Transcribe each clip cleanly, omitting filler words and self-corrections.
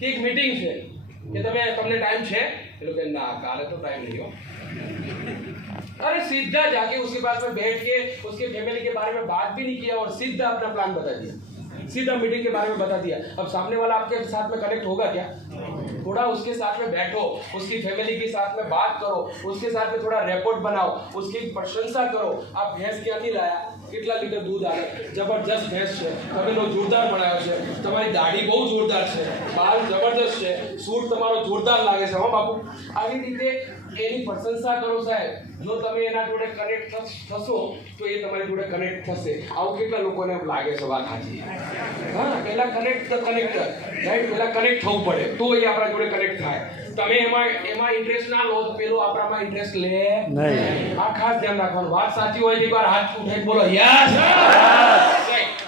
कि एक मीटिंग है कि તમને टाइम है, ये लोग कहते ना काले तो टाइम नहीं हो। अरे सीधा जाके उसके पास में बैठ के उसके फैमिली के बारे में बात भी नहीं किया और सीधा अपना प्लान बता दिया, सीधा मीटिंग के बारे में बता दिया। अब सामने वाला आपके साथ में कनेक्ट होगा क्या? थोड़ा उसके साथ में बैठो, उसकी फैमिली के साथ में बात करो, उसके साथ में थोड़ा रिपोर्ट बनाओ, उसकी प्रशंसा करो। आप भैंस क्यांથી लाया, કેટલા લીટર દૂધ આવે, જબરજસ્ત ભેંસ છે, તમે લો જોરદાર બનાવ્યો છે, તમારી દાઢી બહુ જોરદાર છે, બાલ જબરજસ્ત છે, સૂટ તમારો જોરદાર લાગે છે, હો બાપુ। આવી રીતે એની પ્રશંસા કરો સાહેબ। જો તમે એના જોડે કનેક્ટ થશો તો એ તમારી જોડે કનેક્ટ થશે। આવું કેટલા લોકોને લાગે છે વાત સાચી? હા, પહેલા કનેક્ટ રાઈટ, પહેલા કનેક્ટ થવું પડે તો એ આપણા જોડે કનેક્ટ થાય। તમે એમાં ઇન્ટરેસ્ટ ના લો તો પેલો આપણામાં ઇન્ટરેસ્ટ લે નહીં। આ ખાસ ધ્યાન રાખવાનું। વાત સાચી હોય તો એકવાર હાથ ઉઠાઈને બોલો યસ, રાઈટ।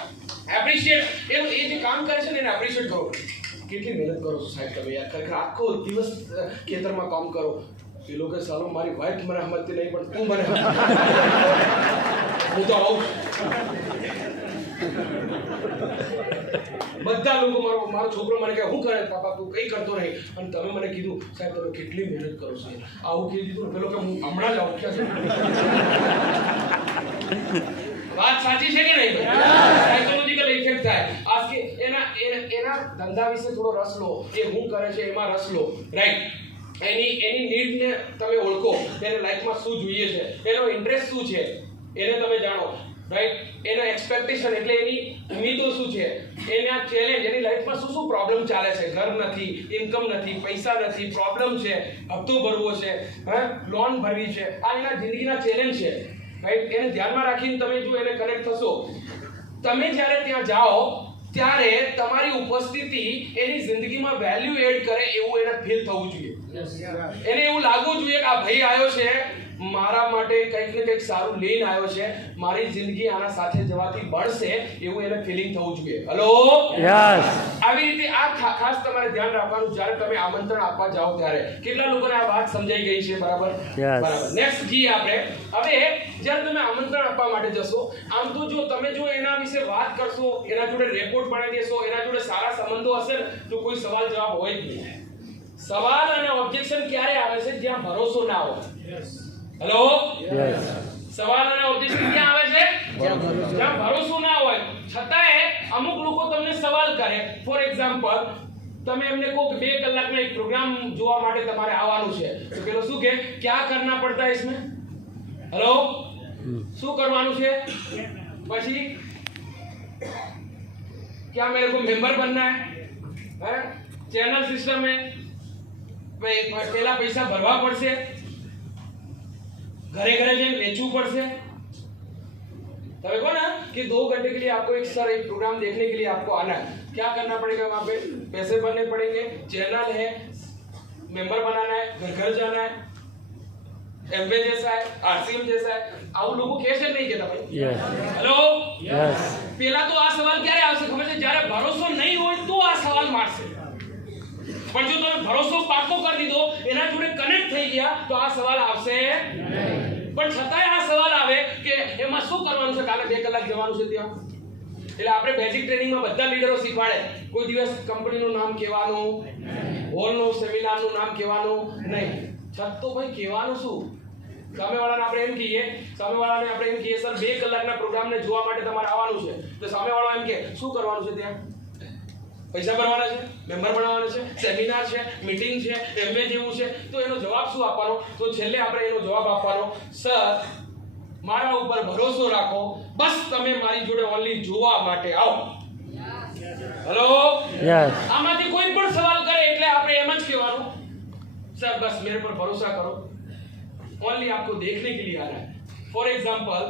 એપ્રિશિએટ એ જે કામ કરે છે ને એને એપ્રિશિએટ કરો। કેટલી મહેનત કરો છો સાહેબ તમે યાર, ખરેખર આખો દિવસ ખેતરમાં કામ કરો। એ લોકો સાલો મારી વાઈફ મને સમજતી નહીં પણ તું મને હું તો આવું બધા લોકો મારો છોકરો મને કહે હું કરે પાપા તું કંઈ કરતો નહીં, અને તમે મને કીધું સાહેબ તમે કેટલી મહેનત કરો છો। આવું કહી દીધું પેલો કે હું હમણાં જ આવું ક્યાં છે। વાત સાચી છે કે નહીં? સાયકોલોજીકલ ઇફેક્ટ થાય। આજકે એના ધંધા વિશે થોડો રસ લો, એ હું કરે છે એમાં રસ લો, રાઈટ। એની નીડને તમે ઓળખો, એને લાઈફમાં શું જોઈએ છે, એનો ઇન્ટરેસ્ટ શું છે એને તમે જાણો, રાઈટ। એનો એક્સપેક્ટેશન એટલે એની ઉમ્મીદો શું છે, એના ચેલેન્જ, એની લાઈફમાં શું પ્રોબ્લેમ ચાલે છે, ઘર નથી, ઇન્કમ નથી, પૈસા નથી, પ્રોબ્લેમ છે, હપ્તો ભરવો છે, લોન ભરવી છે, આ એના જિંદગીના ચેલેન્જ છે, રાઈટ। એને ધ્યાનમાં રાખીને તમે જો એને કનેક્ટ થશો, તમે જ્યારે ત્યાં જાઓ ત્યારે તમારી ઉપસ્થિતિ એની જિંદગીમાં વેલ્યુ એડ કરે એવું એને ફીલ થવું જોઈએ। એને એવું લાગવું જોઈએ કે આ ભાઈ આવ્યો છે મારા માટે કંઈક ને કંઈક સારું લઈને આવ્યો છે, મારી જિંદગી આના સાથે જવાથી બળશે એવું એને ફીલિંગ થવું જોઈએ। Hello, yes. આવી રીતે આ ખાસ તમારે ધ્યાન રાખવાનું જ્યારે તમે આમંત્રણ આપવા જાઓ ત્યારે। કેટલા લોકોને આ વાત સમજાઈ ગઈ છે? બરાબર, બરાબર। નેક્સ્ટ જી આપણે હવે જ્યારે તમે આમંત્રણ આપવા માટે જશો, આમ તો તમે જો એના વિશે વાત કરશો, એના જોડે રેકોર્ડ બનાવી દેશો, એના જોડે સારા સંબંધો હશે તો કોઈ સવાલ જવાબ હોય જ નહીં। સવાલ અને ઓબ્જેક્શન ક્યારે આવે છે? જ્યાં ભરોસો ના હોય। Hello, yes. સવાલ અને ઓબ્જેક્શન ક્યાં આવે છે? જ્યાં ભરોસો ના હોય। છતાંય અમુક લોકો તમને સવાલ કરે। ફોર એક્ઝામ્પલ, તમે એમને કહો કે 2 કલાકનો એક પ્રોગ્રામ જોવા માટે તમારે આવવાનું છે, તો પેલો શું કહે ક્યાં કરના પડતા है इसमें? હેલો, શું કરવાનું છે? પછી क्या मेरे को मेंबर बनना है? चैनल सिस्टम है, पहला पैसा भरवा पड़શે, घरे घरे जाकर बेचવું પડશે। तब को ना कि 2 घंटे के लिए आपको एक प्रोग्राम देखने के लिए आपको आना है। क्या करना पड़ेगा? वहाँ पे पैसे भरने पड़ेंगे, चैनल है, मेंबर बनाना है, घर घर जाना है, एमवे जैसा है, आरसीएम जैसा है। આવું લોકો કહે છે નહીં કહેતા ભાઈ? Hello, yes. પહેલા તો આ સવાલ ક્યારે આવશે ખબર છે? જ્યારે ભરોસો નહીં હોય તો આ સવાલ મારશે। પણ જો તમે ભરોસો પાકો કરી દીધો, એના જોડે કનેક્ટ થઈ ગયા તો આ સવાલ આવશે નહીં। પણ છતાંય આ સવાલ આવે કે એમાં શું કરવાનું છે, કાલે 2 કલાક જવાનું છે ત્યાં। એટલે આપણે બેઝિક ટ્રેનિંગમાં બધા લીડરો શીખવાડે, કોઈ દિવસ કંપનીનું નામ કહેવાનું, હોલનું સેમિનારનું નામ કહેવાનું નહીં। છતો ભાઈ કહેવાનું શું? સામેવાળાને આપણે એમ કહીએ સર 2 કલાકના પ્રોગ્રામને જોવા માટે તમારે આવવાનું છે, તો સામેવાળો એમ કે શું કરવાનું છે ત્યાં? પૈસા ભરવાના છે, મેમ્બર બનાવવાના છે, સેમિનાર છે, મીટિંગ છે, એમવે જેવું છે। તો એનો જવાબ શું આપવાનો? તો છેલ્લે આપણે એનો જવાબ આપવાનો, સર મારા ઉપર ભરોસો રાખો, બસ તમે મારી જોડે ઓનલી જોવા માટે આવો। Hello, yes. આમાંથી કોઈ પણ સવાલ કરે એટલે આપણે એમ જ કહેવાનું, સર બસ मेरे पर भरोसा करो, ओनली आपको देखने के लिए आना है। फॉर एग्जांपल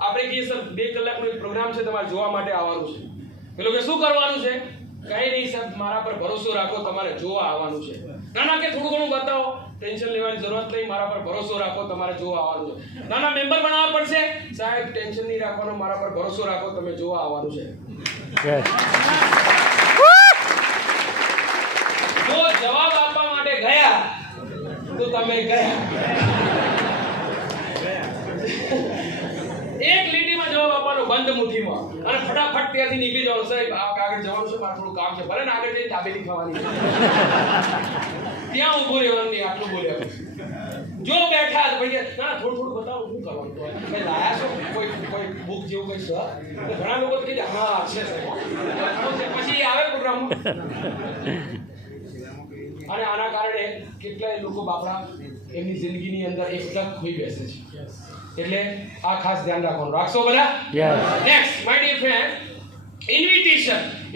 આપણે કહીએ સર 2 કલાકનો એક પ્રોગ્રામ છે, તમારે જોવા માટે આવવાનું છે। પેલો કે શું કરવાનું છે? કઈ નહીં સાહેબ મારા પર ભરોસો રાખો, તમારે જોવા આવવાનું છે। ના કે થોડું ઘણું બતાવો, ટેન્શન લેવાની જરૂરત નહીં, મારા પર ભરોસો રાખો, તમારે જોવા આવવાનું છે। ના મેમ્બર બનાવવા પડશે, સાહેબ ટેન્શન નહીં રાખવાનું, મારા પર ભરોસો રાખો, તમે જોવા આવવાનું છે। જો જવાબ આપવા માટે ગયા તો તમે ગયા। એક લીટીમાં જવાબ આપવાનો બંધ બંધ મુઠ્ઠીમાં અને ફટાફટ ત્યાંથી નીકળી જવાનું. સાહેબ આગળ જવાનું છે, મારે થોડું કામ છે, ભલે ને આગળ જઈને દાબેલી ખાવાની છે. ત્યાં ઊભું રહેવાનું નહીં. આટલું બોલ્યા પછી જો બેઠા તો ભાઈ ના થોડું બતાવો શું કરવાનું તો ભાઈ લાયા છો કોઈ બુક જેવું કઈ છે? ઘણા લોકો કહે છે હા છે સાહેબ, પછી આવે પ્રોગ્રામમાં. અને આના કારણે કેટલાય લોકો બાપડા એમની જિંદગીની અંદર એકદમ ખોઈ બેસે છે. એટલે આ ખાસ ધ્યાન રાખવાનું. રાખશો બધા? Next my dear friend,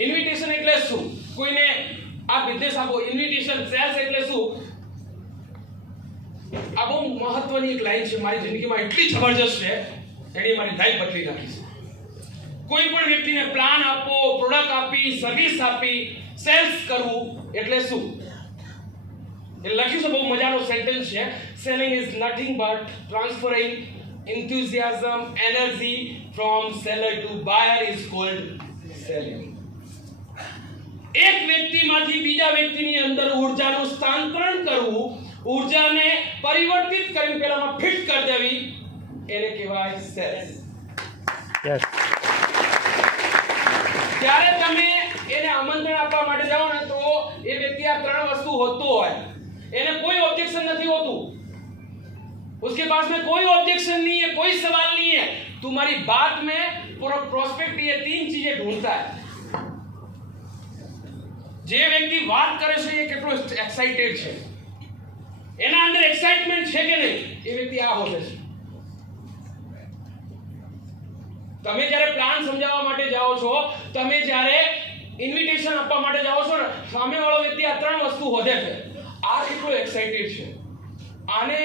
invitation એટલે શું? કોઈને આ બિઝનેસ આપો, ઇન્વિટેશન સેલ્સ એટલે શું? આ બહુ મહત્વની એક લાઈન છે, મારી જિંદગીમાં એટલી જબરજસ્ત છે, એની મારી લાઈફ બદલી નાખી છે. કોઈ પણ વ્યક્તિને પ્લાન આપો, પ્રોડક્ટ આપી, સર્વિસ આપી, સેલ્સ કરવું એટલે શું? એ લખ્યું છે, બહુ મજાનો સેન્ટેન્સ છે. Selling is nothing but transferring enthusiasm, energy from seller to buyer is called selling. એક વ્યક્તિમાંથી બીજા વ્યક્તિની અંદર ઉર્જાનું સ્થાનાંતરણ કરવું, ઉર્જાને પરિવર્તિત કરીને પેલામાં ફિટ કરી દેવી, એને કહેવાય સેલ્સ. જ્યારે તમે એને આમંત્રણ આપવા માટે જાઓ ને તો એ વ્યક્તિ આ ત્રણ વસ્તુ હોતો હોય, એને કોઈ ઓબ્जेक्शन નથી હોતું, उसके पास में कोई ऑब्जेक्शन नहीं है, कोई सवाल नहीं है, तुम्हारी बात में प्रोस्पेक्ट ये तीन चीजें ढूंढता है. જે વ્યક્તિ વાત કરે છે એ કેટલો એક્સાઇટેડ છે, એના અંદર એક્સાઇટમેન્ટ છે કે નહીં, એ વ્યક્તિ આ હોશે છે. તમે જ્યારે પ્લાન સમજાવવા માટે જાઓ છો, તમે જ્યારે ઇન્વિટેશન આપવા માટે જાઓ છો ને, સામેવાળો વ્યક્તિ આ ત્રણ વસ્તુ હોદે છે. આ કેટલો એક્સાઇટેડ છે, આને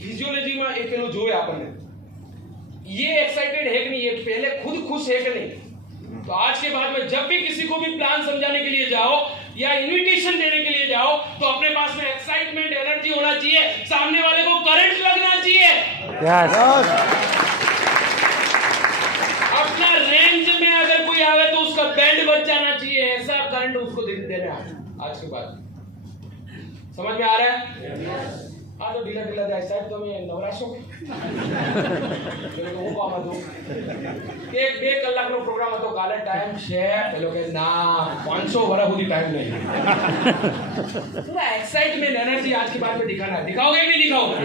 फिजियोलॉजी में एक पेलो जोए आपने, ये एक्साइटेड है कि नहीं, ये पहले खुद खुश है कि नहीं. तो आज के बाद में जब भी किसी को भी प्लान समझाने के लिए जाओ या इनविटेशन देने के लिए जाओ तो अपने पास में एक्साइटमेंट, एनर्जी होना चाहिए, सामने वाले को करंट लगना चाहिए. अपना रेंज में अगर कोई आवे तो उसका बैंड बच जाना चाहिए, ऐसा करंट उसको देना आज के बाद. समझ में आ रहा है? આ તો ઢીલા જાય સાહેબ, તમે નવરાશો હું કામ હતું કે 2 કલાકનો પ્રોગ્રામ હતો, કાલે ટાઈમ છે, પેલો કે ના 500 વર્ષ સુધી ટાઈમ નહીં. पूरा एक्साइटमेंट एनर्जी आज के बाद में दिखाना है. दिखाओगे कि नहीं दिखाओगे?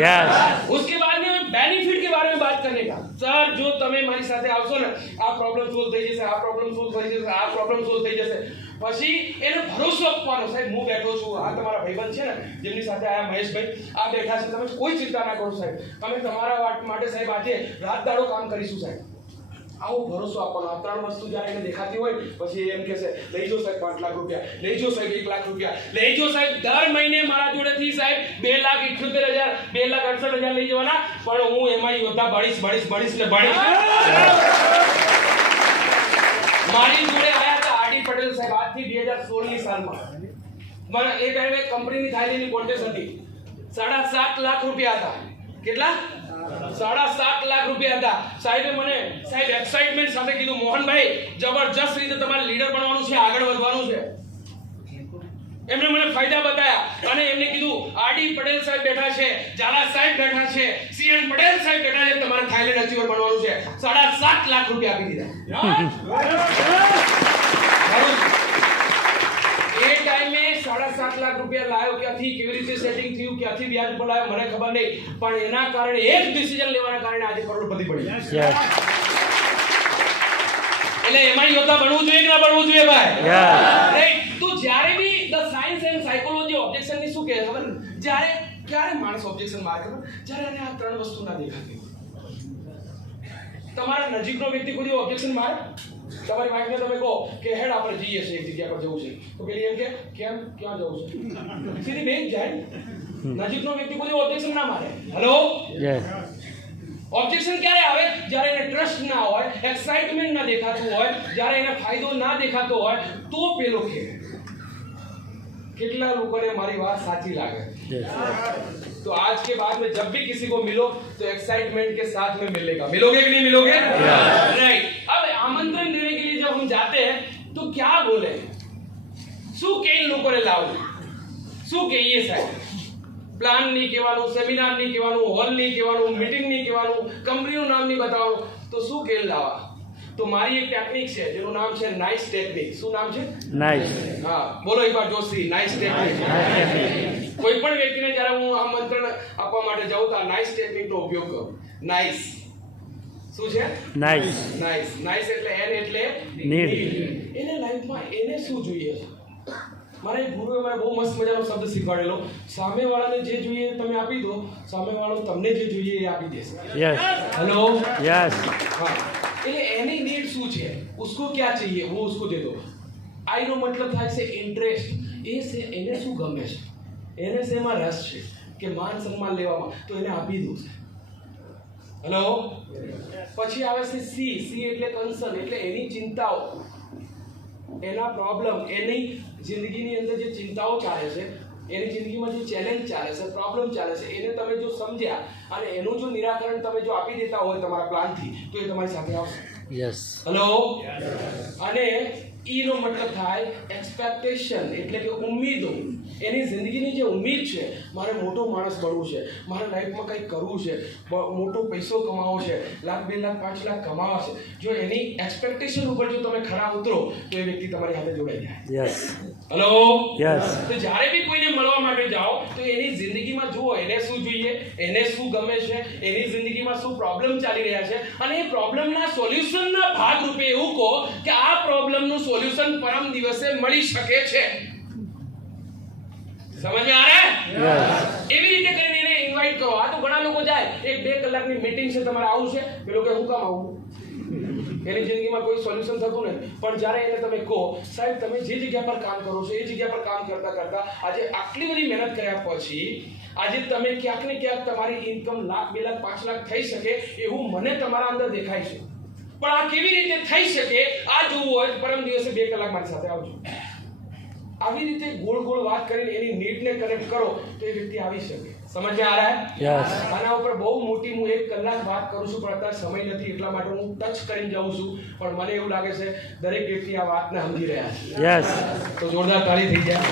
उसके बाद में बेनिफिट के बारे में बात करने का. सर जो તમે મારી સાથે આવશો ને, આ પ્રોબ્લેમ સોલ્વ થઈ જશે, આ પ્રોબ્લેમ સોલ્વ થઈ જશે, આ પ્રોબ્લેમ સોલ્વ થઈ જશે. પછી એને ભરોસો આપવાનો. સાહેબ હું બેઠો છું, આ તમારા ભાઈબંધ છે ને જેમની સાથે આયા મહેશભાઈ, આ બેઠા છે, તમે કોઈ ચિંતા ના કરો સાહેબ, અમે તમારા માટે સાહેબ આજે રાત દાડો કામ કરીશું સાહેબ. આવો ભરોસો આપવાનો. આ ત્રણ વસ્તુ જ્યારે એને દેખાતી હોય પછી એમ કહેશે લઈ જો સાહેબ 5 લાખ રૂપિયા, લઈ જો સાહેબ 1 લાખ રૂપિયા, લઈ જો સાહેબ દર મહિને મારા જોડેથી સાહેબ 2,78,000 2,68,000 લઈ જવાના, પણ હું એમાં યોદ્ધા બળીશ ને બળીશ. મારી જોડે આયા હતા આરડી પટેલ સાહેબ આજથી 2016ની સાલમાં. મને એ ટાઈમે કંપનીની થાઈલેન્ડની કોન્ટેસ્ટ હતી, 7.5 લાખ રૂપિયા હતા. કેટલા? 7.5 લાખ રૂપિયા હતા. સાહેબે મને સાહેબ એક્સાઇટમેન્ટ સાથે કીધું, મોહનભાઈ જબરજસ્ત રીતે તમારે લીડર બનવાનું છે, આગળ વધવાનું છે. એમણે મને ફાયદા બતાવ્યા અને એમને કીધું આરડી પટેલ સાહેબ બેઠા છે, ઝાલા સાહેબ બેઠા છે, સીએન પટેલ સાહેબ બેઠા છે, તમારે થાઈલેન્ડ અચીવર બનવાનું છે. 7.5 લાખ રૂપિયા આપી દીધા. એ ટાઈમે 7.5 લાખ રૂપિયા લાયો ક્યાંથી, કેવી રીતે સેટિંગ થયું, ક્યાંથી વ્યાજ પર લાયો મને ખબર નહીં, પણ એના કારણે એક ડિસિઝન લેવાના કારણે આજે કરોડપતિ બની. એટલે એમાં યોદ્ધા બનવું જોઈએ કે ના બનવું જોઈએ ભાઈ? રાઈટ. તો જ્યારે બી the science and psychology objection ની શું કહે ખબર? જ્યારે ક્યારે માણસ ઓબ્જેક્શન મારે ખબર? જ્યારે એને આ ત્રણ વસ્તુ ના દેખાતી. તમારા નજીકનો વ્યક્તિ કોઈ ઓબ્જેક્શન મારે, તમારી વાઈફને તમે કહો કે હેડ આપણે જઈએ છીએ એક જગ્યા પર જવું છે, તો પેલી એમ કે કેમ, ક્યાં જવું છે, સીધી બેન જાય. નજીકનો વ્યક્તિ કોઈ ઓબ્જેક્શન ના મારે. હેલો, ઓબ્જેક્શન ક્યારે આવે? જ્યારે એને ટ્રસ્ટ ના હોય, એક્સાઇટમેન્ટ ના દેખાતું હોય, જ્યારે એને ફાયદો ના દેખાતો હોય, તો પેલો કે. कितना लोगों ने हमारी बात साची लागे। तो आज के बाद में जब भी किसी को मिलो तो एक्साइटमेंट के साथ में मिलेगा। मिलोगे कि नहीं मिलोगे? राइट। अब आमंत्रण देने के लिए जब हम जाते हैं तो क्या बोले, શું કે લોકોને લાવો, શું કહીએ સાહેબ? પ્લાન નહીં કહેવાનું, સેમિનાર નહીં કહેવાનું, હોલ નહીં કહેવાનું, મીટિંગ નહીં કહેવાનું, કંપનીનું નામ નહીં બતાવવાનું, તો શું કે લાવા? તો મારી એક ટેકનિક છે જેનું નામ છે નાઇસ ટેકનિક. શું નામ છે? નાઇસ. હા, બોલો એક વાર જોશથી, નાઇસ ટેકનિક. કોઈ પણ વ્યક્તિને જ્યારે હું આમંત્રણ આપવા માટે જાઉં તો આ નાઇસ ટેકનિકનો ઉપયોગ કરું. નાઇસ શું છે? નાઇસ. નાઇસ. નાઇસ એટલે એન એટલે નીડ. એને લાઈફમાં એને શું જોઈએ છે? મારા એક ગુરુએ મને બહુ મસ્ત મજાનો શબ્દ શીખવાડેલો, સામેવાળાને જે જોઈએ તમે આપી દો, સામેવાળો તમને જે જોઈએ એ આપી દેશે. यस. हेलो. यस. हाँ, એટલે એની નીડ શું છે, उसको क्या चाहिए वो उसको दे दो. આઈ નો મતલબ થાય છે ઇન્ટરેસ્ટ. એ છે એને શું ગમે છે, એને શેમાં રસ છે કે માન સન્માન લેવામાં, તો એને આપી દો. હેલો. પછી આવે છે સી. સી એટલે કન્સર્ન, એટલે એની ચિંતાઓ, એના પ્રોબ્લેમ, એની જિંદગીની અંદર જે ચિંતાઓ ચાલે છે, એની જિંદગીમાં જે ચેલેન્જ ચાલે છે, પ્રોબ્લેમ ચાલે છે, એને તમે જો સમજ્યા અને એનું જો નિરાકરણ તમે જો આપી દેતા હોય તમારા પ્લાનથી, તો એ તમારી સાથે આવશે. यस. હેલો. અને ઈ નો મતલબ થાય એક્સપેક્ટેશન, એટલે કે ઉમ્મીદો. એની જિંદગીની જે ઉમ્મીદ છે, મારે મોટો માણસ બનવું છે, મારે લાઈફમાં કંઈક કરવું છે, મોટો પૈસો કમાવો છે, લાખ 2 લાખ 5 લાખ કમાવા છે, જો એની એક્સપેક્ટેશન ઉપર જો તમે ખરા ઉતરો તો એ વ્યક્તિ તમારી સાથે જોડાઈ જાય. यस. હેલો. यस. તો જ્યારે બી કોઈને મળવા માટે જાઓ તો એની જિંદગીમાં જુઓ એને શું જોઈએ, એને શું ગમે છે, એની જિંદગીમાં શું પ્રોબ્લેમ ચાલી રહ્યા છે, અને એ પ્રોબ્લેમના સોલ્યુશનના ભાગરૂપે એવું કહો કે આ પ્રોબ્લેમનું સોલ્યુશન પરમ દિવસે મળી શકે છે. સમજ में आ रहा है? એવી રીતે કરીને એને ઇન્વાઇટ કરો. આ તો ઘણા લોકો જાય, 1-2 કલાકની મીટિંગ છે, તમારે આવું છે, પેલો કે હું કામ આવું, એની જિંદગીમાં કોઈ સોલ્યુશન થતું નથી. પણ જ્યારે એને તમે કહો સાહેબ તમે જે જગ્યા પર કામ કરો છો એ જગ્યા પર કામ કરતા કરતા આજે આટલી બધી મહેનત કર્યા પછી આજે તમે ક્યાંક ને ક્યાંક તમારી ઇન્કમ લાખ 2 લાખ 5 લાખ થઈ શકે એવું મને તમારા અંદર દેખાય છે, પણ આ કેવી રીતે થઈ શકે આ જોવું હોય પરમ દિવસે 2 કલાક મારી સાથે આવજો. આવી રીતે ગોળ ગોળ વાત કરીને એની નીડને કનેક્ટ કરો તો એ વ્યક્તિ આવી શકે. સમજ में आ रहा है? यस. આના ઉપર બહુ મોટી હું 1 કલાક વાત કરું છું, પણ અત્યારે સમય નથી એટલા માટે હું ટચ કરીને જાઉં છું, પણ મને એવું લાગે છે દરેક વ્યક્તિ આ વાતને સમજી રહ્યા છે. यस. તો જોરદાર તાળી થઈ જાય.